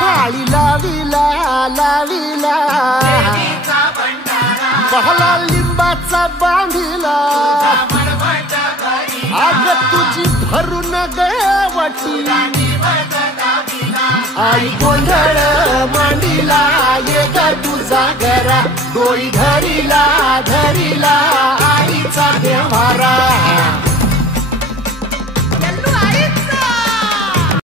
भाळी लाविला लाविला बहला लिंबाचा बांधिला आग तुझी भरून गवटी आई गोंधळ मांडीला ये ग तुझा घरा डोई धरीला धरीला आईचा देवारा